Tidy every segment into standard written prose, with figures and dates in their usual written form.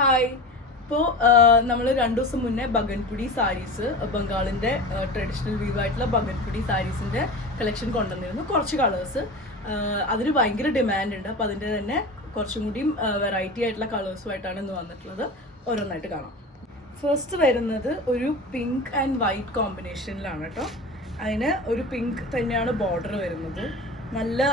Hi. ഇപ്പോൾ നമ്മൾ 2 ദിവസം മുന്നേ ബഗൻപുടി സാരീസ്, ബംഗാളിൻ്റെ ട്രഡീഷണൽ വ്യൂ ആയിട്ടുള്ള ബഗൻപുടി സാരീസിൻ്റെ കളക്ഷൻ കൊണ്ടുവന്നിരുന്നു. കുറച്ച് കളേഴ്സ് അതിന് ഭയങ്കര ഡിമാൻഡ് ഉണ്ട്. അപ്പോൾ അതിൻ്റെ തന്നെ കുറച്ചും കൂടിയും വെറൈറ്റി ആയിട്ടുള്ള കളേഴ്സുമായിട്ടാണ് ഇന്ന് വന്നിട്ടുള്ളത്. ഓരോന്നായിട്ട് കാണാം. ഫസ്റ്റ് വരുന്നത് ഒരു പിങ്ക് ആൻഡ് വൈറ്റ് കോമ്പിനേഷനിലാണ് കേട്ടോ. അതിന് ഒരു പിങ്ക് തന്നെയാണ് ബോർഡർ വരുന്നത്. നല്ല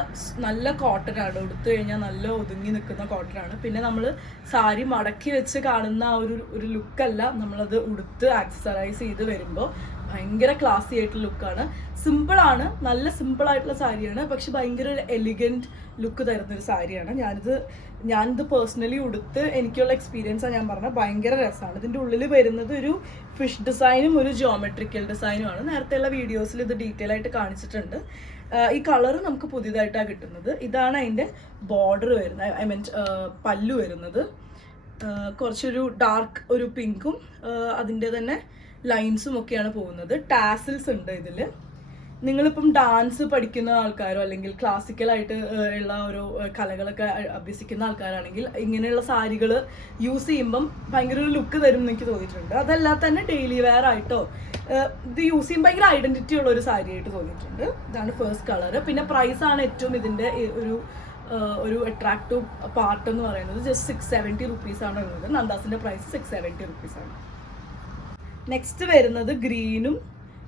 നല്ല കോട്ടനാണ്. ഉടുത്തു കഴിഞ്ഞാൽ നല്ല ഒതുങ്ങി നിൽക്കുന്ന കോട്ടനാണ്. പിന്നെ നമ്മൾ സാരി മടക്കി വെച്ച് കാണുന്ന ആ ഒരു ലുക്കല്ല, നമ്മളത് ഉടുത്ത് ആക്സസറൈസ് ചെയ്ത് വരുമ്പോൾ ഭയങ്കര ക്ലാസി ആയിട്ടുള്ള ലുക്കാണ്. സിമ്പിളാണ്, നല്ല സിമ്പിളായിട്ടുള്ള സാരിയാണ്, പക്ഷെ ഭയങ്കര ഒരു എലിഗൻറ്റ് ലുക്ക് തരുന്നൊരു സാരിയാണ്. ഞാനിത് പേഴ്സണലി ഉടുത്ത് എനിക്കുള്ള എക്സ്പീരിയൻസാണ് ഞാൻ പറഞ്ഞത്. ഭയങ്കര രസമാണ്. ഇതിൻ്റെ ഉള്ളിൽ വരുന്നത് ഒരു ഫിഷ് ഡിസൈനും ഒരു ജിയോമെട്രിക്കൽ ഡിസൈനുമാണ്. നേരത്തെയുള്ള വീഡിയോസിൽ ഇത് ഡീറ്റെയിൽ ആയിട്ട് കാണിച്ചിട്ടുണ്ട്. ഈ കളർ നമുക്ക് പുതിയതായിട്ടാണ് കിട്ടുന്നത്. ഇതാണ് അതിൻ്റെ ബോർഡർ വരുന്നത്, ഐ മീൻ പല്ലു വരുന്നത്. കുറച്ചൊരു ഡാർക്ക് ഒരു പിങ്കും അതിൻ്റെ തന്നെ ലൈൻസും ഒക്കെയാണ് പോകുന്നത്. ടാസിൽസ് ഉണ്ട് ഇതിൽ. നിങ്ങളിപ്പം ഡാൻസ് പഠിക്കുന്ന ആൾക്കാരോ അല്ലെങ്കിൽ ക്ലാസിക്കലായിട്ട് ഉള്ള ഓരോ കലകളൊക്കെ അഭ്യസിക്കുന്ന ആൾക്കാരാണെങ്കിൽ ഇങ്ങനെയുള്ള സാരികൾ യൂസ് ചെയ്യുമ്പം ഭയങ്കര ഒരു ലുക്ക് തരും എന്ന് എനിക്ക് തോന്നിയിട്ടുണ്ട്. അതല്ലാതെ തന്നെ ഡെയിലി വെയർ ആയിട്ടോ ഇത് യൂസ് ചെയ്യുമ്പോൾ ഭയങ്കര ഐഡന്റിറ്റി ഉള്ള ഒരു സാരി ആയിട്ട് തോന്നിയിട്ടുണ്ട്. ഇതാണ് ഫസ്റ്റ് കളർ. പിന്നെ പ്രൈസാണ് ഏറ്റവും ഇതിൻ്റെ ഒരു അട്രാക്റ്റീവ് പാർട്ട് എന്ന് പറയുന്നത്. ജസ്റ്റ് 670 റുപ്പീസാണ് ഉള്ളത്. നന്ദാസിൻ്റെ പ്രൈസ് 670 റുപ്പീസാണ്. നെക്സ്റ്റ് വരുന്നത് ഗ്രീനും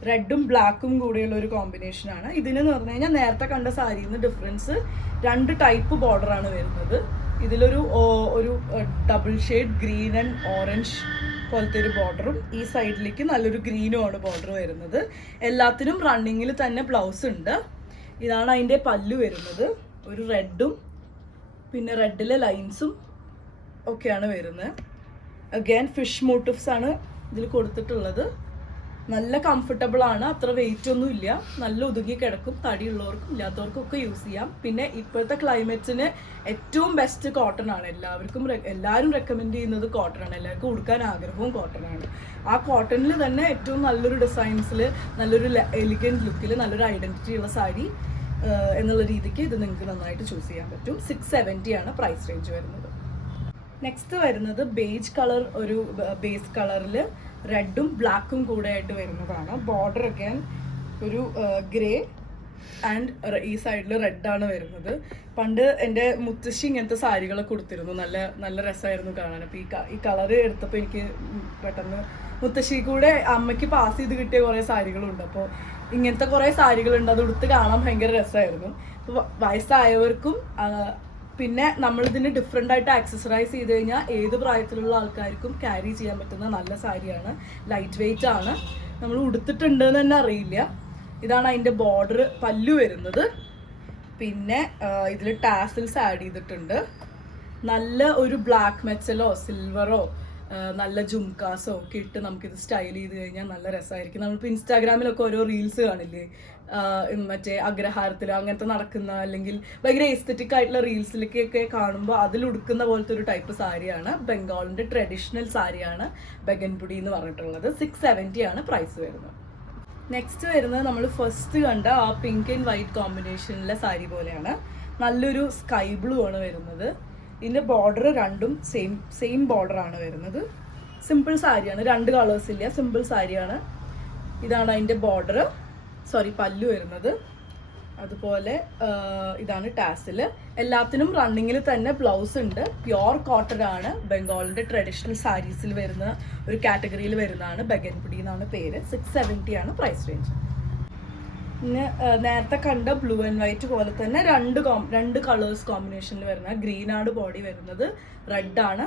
റെഡും ബ്ലാക്കും കൂടെയുള്ള ഒരു കോമ്പിനേഷനാണ്. ഇതിനെന്ന് പറഞ്ഞു കഴിഞ്ഞാൽ നേരത്തെ കണ്ട സാരിയിൽ നിന്ന് ഡിഫറൻസ് 2 ടൈപ്പ് ബോർഡറാണ് വരുന്നത്. ഇതിലൊരു double shade green and orange പോലത്തെ ഒരു ബോർഡറും ഈ സൈഡിലേക്ക് നല്ലൊരു ഗ്രീനും ആണ് ബോർഡർ വരുന്നത്. എല്ലാത്തിനും റണ്ണിങ്ങിൽ തന്നെ ബ്ലൗസ് ഉണ്ട്. ഇതാണ് അതിൻ്റെ പല്ലു വരുന്നത്. ഒരു റെഡും പിന്നെ റെഡിലെ ലൈൻസും ഒക്കെയാണ് വരുന്നത്. അഗൈൻ ഫിഷ് മോട്ടീവ്സ് ആണ് ഇതിൽ കൊടുത്തിട്ടുള്ളത്. നല്ല കംഫർട്ടബിൾ ആണ്, അത്ര വെയിറ്റ് ഒന്നും ഇല്ല, നല്ല ഒതുങ്ങി കിടക്കും. തടിയുള്ളവർക്കും ഇല്ലാത്തവർക്കും ഒക്കെ യൂസ് ചെയ്യാം. പിന്നെ ഇപ്പോഴത്തെ ക്ലൈമറ്റ്സിന് ഏറ്റവും ബെസ്റ്റ് കോട്ടൺ ആണ്. എല്ലാവരും റെക്കമെൻഡ് ചെയ്യുന്നത് കോട്ടൺ ആണ്. എല്ലാവർക്കും ഉടുക്കാൻ ആഗ്രഹവും കോട്ടൺ ആണ്. ആ കോട്ടണിൽ തന്നെ ഏറ്റവും നല്ലൊരു ഡിസൈൻസിൽ നല്ലൊരു എലിഗൻറ്റ് ലുക്കിൽ നല്ലൊരു ഐഡൻറ്റിറ്റി ഉള്ള സാരി എന്നുള്ള രീതിക്ക് ഇത് നിങ്ങൾക്ക് നന്നായിട്ട് ചൂസ് ചെയ്യാൻ പറ്റും. 670 ആണ് പ്രൈസ് റേഞ്ച് വരുന്നത്. നെക്സ്റ്റ് വരുന്നത് ബേജ് കളർ, ഒരു ബേസ് കളറിൽ റെഡും ബ്ലാക്കും കൂടെ ആയിട്ട് വരുന്നതാണ്. ബോർഡർ ഒക്കെ ഒരു ഗ്രേ ആൻഡ് ഈ സൈഡിൽ റെഡാണ് വരുന്നത്. പണ്ട് എൻ്റെ മുത്തശ്ശി ഇങ്ങനത്തെ സാരികളൊക്കെ കൊടുത്തിരുന്നു. നല്ല നല്ല രസമായിരുന്നു കാണാൻ. അപ്പോൾ ഈ കളർ എടുത്തപ്പോൾ എനിക്ക് പെട്ടെന്ന് മുത്തശ്ശി കൂടെ അമ്മയ്ക്ക് പാസ് ചെയ്ത് കിട്ടിയ കുറേ സാരികളുണ്ട്. അപ്പോൾ ഇങ്ങനത്തെ കുറേ സാരികളുണ്ട്, അത് ഉടുത്ത് കാണാൻ ഭയങ്കര രസമായിരുന്നു. അപ്പോൾ വയസ്സായവർക്കും പിന്നെ നമ്മളിതിന് ഡിഫറെൻ്റ് ആയിട്ട് ആക്സസറൈസ് ചെയ്ത് കഴിഞ്ഞാൽ ഏത് പ്രായത്തിലുള്ള ആൾക്കാർക്കും ക്യാരി ചെയ്യാൻ പറ്റുന്ന നല്ല സാരിയാണ്. ലൈറ്റ് വെയിറ്റ് ആണ്, നമ്മൾ ഉടുത്തിട്ടുണ്ടെന്ന് തന്നെ അറിയില്ല. ഇതാണ് അതിൻ്റെ ബോർഡർ പല്ലു വരുന്നത്. പിന്നെ ഇതിൽ ടാസിൽസ് ആഡ് ചെയ്തിട്ടുണ്ട്. നല്ല ഒരു ബ്ലാക്ക് മെറ്റലോ സിൽവറോ നല്ല ജുംകാസോ ഒക്കെ ഇട്ട് നമുക്കിത് സ്റ്റൈൽ ചെയ്ത് കഴിഞ്ഞാൽ നല്ല രസമായിരിക്കും. നമ്മളിപ്പോൾ ഇൻസ്റ്റാഗ്രാമിലൊക്കെ ഓരോ റീൽസ് കാണില്ലേ, മറ്റേ അഗ്രഹാരത്തിൽ അങ്ങനത്തെ നടക്കുന്ന അല്ലെങ്കിൽ ഭയങ്കര എസ്തെറ്റിക് ആയിട്ടുള്ള റീൽസിലേക്കൊക്കെ കാണുമ്പോൾ അതിലുടുക്കുന്ന പോലത്തെ ഒരു ടൈപ്പ് സാരിയാണ്. ബംഗാളിൻ്റെ ട്രഡീഷണൽ സാരിയാണ് ബഗൻപുടി എന്ന് പറഞ്ഞിട്ടുള്ളത്. 670 ആണ് പ്രൈസ് വരുന്നത്. നെക്സ്റ്റ് വരുന്നത് നമ്മൾ ഫസ്റ്റ് കണ്ട ആ പിങ്ക് ആൻഡ് വൈറ്റ് കോമ്പിനേഷനിലെ സാരി പോലെയാണ്. നല്ലൊരു സ്കൈ ബ്ലൂ ആണ് വരുന്നത്. ഇതിൻ്റെ ബോർഡർ രണ്ടും സെയിം ബോർഡറാണ് വരുന്നത്. സിമ്പിൾ സാരിയാണ്, 2 കളേഴ്സ് ഇല്ല, സിമ്പിൾ സാരിയാണ്. ഇതാണ് അതിൻ്റെ പല്ലു വരുന്നത്. അതുപോലെ ഇതാണ് ടാസിൽ. എല്ലാത്തിനും റണ്ണിങ്ങിൽ തന്നെ ബ്ലൗസ് ഉണ്ട്. പ്യോർ കോട്ടൺ ആണ്. ബംഗാളിൻ്റെ ട്രഡീഷണൽ സാരീസിൽ വരുന്ന ഒരു കാറ്റഗറിയിൽ വരുന്നതാണ്. ബഗൻപുടി എന്നാണ് പേര്. 670 ആണ് പ്രൈസ് റേഞ്ച്. പിന്നെ നേരത്തെ കണ്ട ബ്ലൂ ആൻഡ് വൈറ്റ് പോലെ തന്നെ രണ്ട് കളേഴ്സ് കോമ്പിനേഷനിൽ വരുന്ന ഗ്രീനാണ് ബോഡി വരുന്നത്, റെഡാണ്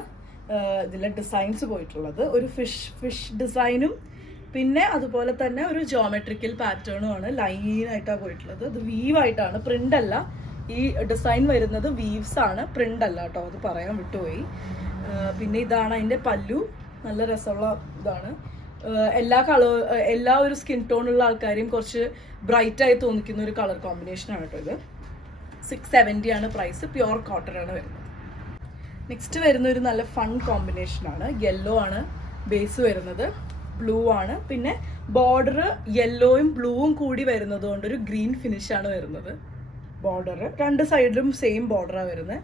ഇതിലെ ഡിസൈൻസ് പോയിട്ടുള്ളത്. ഒരു ഫിഷ് ഡിസൈനും പിന്നെ അതുപോലെ തന്നെ ഒരു ജോമെട്രിക്കൽ പാറ്റേണുമാണ്. ലൈനായിട്ടാണ് പോയിട്ടുള്ളത്. ഇത് വീവായിട്ടാണ്, പ്രിൻ്റ് അല്ല. ഈ ഡിസൈൻ വരുന്നത് വീവ്സ് ആണ്, പ്രിൻ്റ് അല്ല കേട്ടോ, അത് പറയാൻ വിട്ടുപോയി. പിന്നെ ഇതാണ് അതിൻ്റെ പല്ലു. നല്ല രസമുള്ള ഇതാണ്. എല്ലാ ഒരു സ്കിൻ ടോണുള്ള ആൾക്കാരെയും കുറച്ച് ബ്രൈറ്റ് ആയി തോന്നിക്കുന്ന ഒരു കളർ കോമ്പിനേഷനാണ് കേട്ടോ ഇത്. 670 ആണ് പ്രൈസ്. പ്യോർ കോട്ടൺ ആണ് വരുന്നത്. നെക്സ്റ്റ് വരുന്ന ഒരു നല്ല ഫൺ കോമ്പിനേഷനാണ്. യെല്ലോ ആണ് ബേസ് വരുന്നത്, ബ്ലൂ ആണ്. പിന്നെ ബോർഡർ യെല്ലോയും ബ്ലൂവും കൂടി വരുന്നത് കൊണ്ടൊരു ഗ്രീൻ ഫിനിഷാണ് വരുന്നത്. ബോർഡർ 2 സൈഡിലും സെയിം ബോർഡറാണ് വരുന്നത്.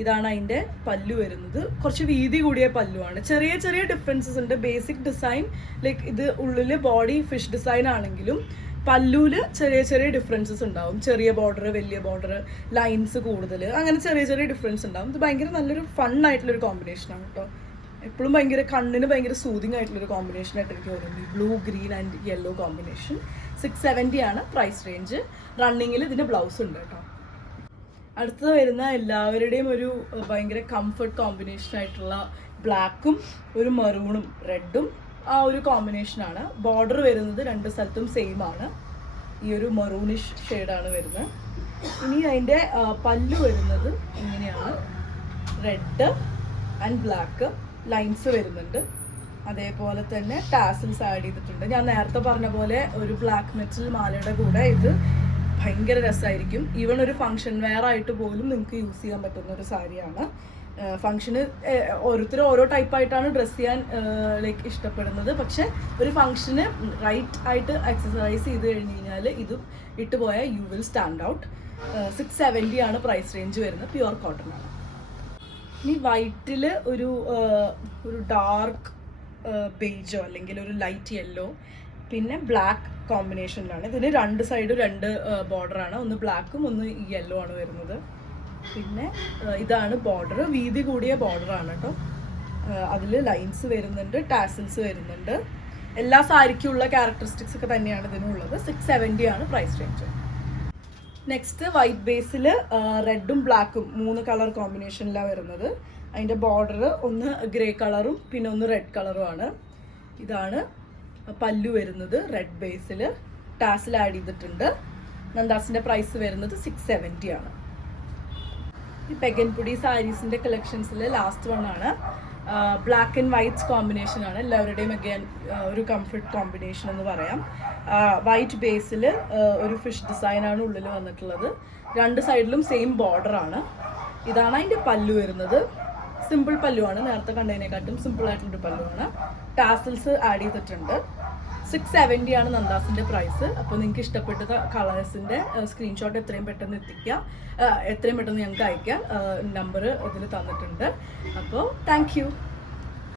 ഇതാണ് അതിൻ്റെ പല്ലു വരുന്നത്. കുറച്ച് വീതി കൂടിയ പല്ലുവാണ്. ചെറിയ ചെറിയ ഡിഫറൻസസ് ഉണ്ട്. ബേസിക് ഡിസൈൻ ലൈക്ക് ഇത് ഉള്ളിൽ ബോഡി ഫിഷ് ഡിസൈൻ ആണെങ്കിലും പല്ലുവിൽ ചെറിയ ചെറിയ ഡിഫറൻസസ് ഉണ്ടാവും. ചെറിയ ബോർഡർ, വലിയ ബോർഡർ, ലൈൻസ് കൂടുതൽ, അങ്ങനെ ചെറിയ ചെറിയ ഡിഫറൻസ് ഉണ്ടാവും. ഇത് ഭയങ്കര നല്ലൊരു ഫൺ ആയിട്ടുള്ളൊരു കോമ്പിനേഷനാണ് കേട്ടോ. എപ്പോഴും ഭയങ്കര കണ്ണിന് ഭയങ്കര സൂതിങ് ആയിട്ടുള്ളൊരു കോമ്പിനേഷനായിട്ട് എനിക്ക് തോന്നുന്നു. Blue, green and yellow combination. 670 ആണ് പ്രൈസ് റേഞ്ച്. റണ്ണിങ്ങിൽ ഇതിൻ്റെ ബ്ലൗസ് ഉണ്ട് കേട്ടോ. അടുത്തത് വരുന്ന എല്ലാവരുടെയും ഒരു ഭയങ്കര കംഫർട്ട് കോമ്പിനേഷൻ ആയിട്ടുള്ള ബ്ലാക്കും ഒരു മെറൂണും റെഡും ആ ഒരു കോമ്പിനേഷനാണ്. ബോർഡർ വരുന്നത് രണ്ട് സ്ഥലത്തും സെയിം ആണ്. ഈ ഒരു മെറൂണിഷ് ഷെയ്ഡാണ് വരുന്നത്. ഇനി അതിൻ്റെ പല്ലു വരുന്നത് ഇങ്ങനെയാണ്. റെഡ് ആൻഡ് ബ്ലാക്ക് ലൈൻസ് വരുന്നുണ്ട്. അതേപോലെ തന്നെ ടാസിൽസ് ആഡ് ചെയ്തിട്ടുണ്ട്. ഞാൻ നേരത്തെ പറഞ്ഞ പോലെ ഒരു ബ്ലാക്ക് മെറ്റൽ മാലയുടെ കൂടെ ഇത് ഭയങ്കര രസമായിരിക്കും. ഈവൺ ഒരു ഫംഗ്ഷൻ വെയർ ആയിട്ട് പോലും നിങ്ങൾക്ക് യൂസ് ചെയ്യാൻ പറ്റുന്ന ഒരു സാരിയാണ്. ഫംഗ്ഷന് ഓരോരുത്തരും ഓരോ ടൈപ്പായിട്ടാണ് ഡ്രസ്സ് ചെയ്യാൻ ലൈക്ക് ഇഷ്ടപ്പെടുന്നത്. പക്ഷെ ഒരു ഫംഗ്ഷന് റൈറ്റ് ആയിട്ട് എക്സസൈസ് ചെയ്ത് കഴിഞ്ഞ് കഴിഞ്ഞാൽ ഇത് ഇട്ട് പോയാൽ യു വിൽ സ്റ്റാൻഡ് ഔട്ട്. 670 ആണ് പ്രൈസ് റേഞ്ച് വരുന്നത്. പ്യുവർ കോട്ടൺ ആണ്. ഇനി വൈറ്റിൽ ഒരു ഡാർക്ക് ബേജോ അല്ലെങ്കിൽ ഒരു ലൈറ്റ് യെല്ലോ പിന്നെ ബ്ലാക്ക് കോമ്പിനേഷനിലാണ്. ഇതിന് രണ്ട് സൈഡും രണ്ട് ബോർഡറാണ്. ഒന്ന് ബ്ലാക്കും ഒന്ന് യെല്ലോ ആണ് വരുന്നത്. പിന്നെ ഇതാണ് ബോർഡർ. വീതി കൂടിയ ബോർഡറാണ് കേട്ടോ. അതിൽ ലൈൻസ് വരുന്നുണ്ട്, ടാസിൽസ് വരുന്നുണ്ട്. എല്ലാ സാരിക്കുള്ള ക്യാരക്ടറിസ്റ്റിക്സ് ഒക്കെ തന്നെയാണ് ഇതിനുള്ളത്. 670 ആണ് പ്രൈസ് റേഞ്ച്. നെക്സ്റ്റ് വൈറ്റ് ബേസിൽ റെഡും ബ്ലാക്കും 3 കളർ കോമ്പിനേഷനിലാണ് വരുന്നത്. അതിൻ്റെ ബോർഡർ ഒന്ന് ഗ്രേ കളറും പിന്നെ ഒന്ന് റെഡ് കളറും ആണ്. ഇതാണ് പല്ലു വരുന്നത്. റെഡ് ബേസിൽ ടാസിൽ ആഡ് ചെയ്തിട്ടുണ്ട്. നന്ദാസിൻ്റെ പ്രൈസ് വരുന്നത് 670 ആണ്. ഈ പെഗൻപുടി സാരീസിൻ്റെ കളക്ഷൻസിൽ ലാസ്റ്റ് വൺ ആണ്. ബ്ലാക്ക് ആൻഡ് വൈറ്റ് കോമ്പിനേഷൻ ആണ്. എല്ലാവരുടെയും അഗൈൻ ഒരു കംഫർട്ട് കോമ്പിനേഷൻ എന്ന് പറയാം. വൈറ്റ് ബേസിൽ ഒരു ഫിഷ് ഡിസൈനാണ് ഉള്ളിൽ വന്നിട്ടുള്ളത്. രണ്ട് സൈഡിലും സെയിം ബോർഡറാണ്. ഇതാണ് അതിൻ്റെ പല്ലു വരുന്നത്. സിമ്പിൾ പല്ലുവാണ്. നേരത്തെ കണ്ടതിനെക്കാട്ടും സിമ്പിൾ ആയിട്ടുള്ളൊരു പല്ലുവാണ്. ടാസിൽസ് ആഡ് ചെയ്തിട്ടുണ്ട്. 670 ആണ് നന്ദാസിൻ്റെ പ്രൈസ്. അപ്പോൾ നിങ്ങൾക്ക് ഇഷ്ടപ്പെട്ട കളേഴ്സിൻ്റെ സ്ക്രീൻഷോട്ട് എത്രയും പെട്ടെന്ന് എത്തിക്കുക. എത്രയും പെട്ടെന്ന് ഞങ്ങൾക്ക് അയക്കുക. നമ്പർ ഇതിൽ തന്നിട്ടുണ്ട്. അപ്പോൾ താങ്ക് യു.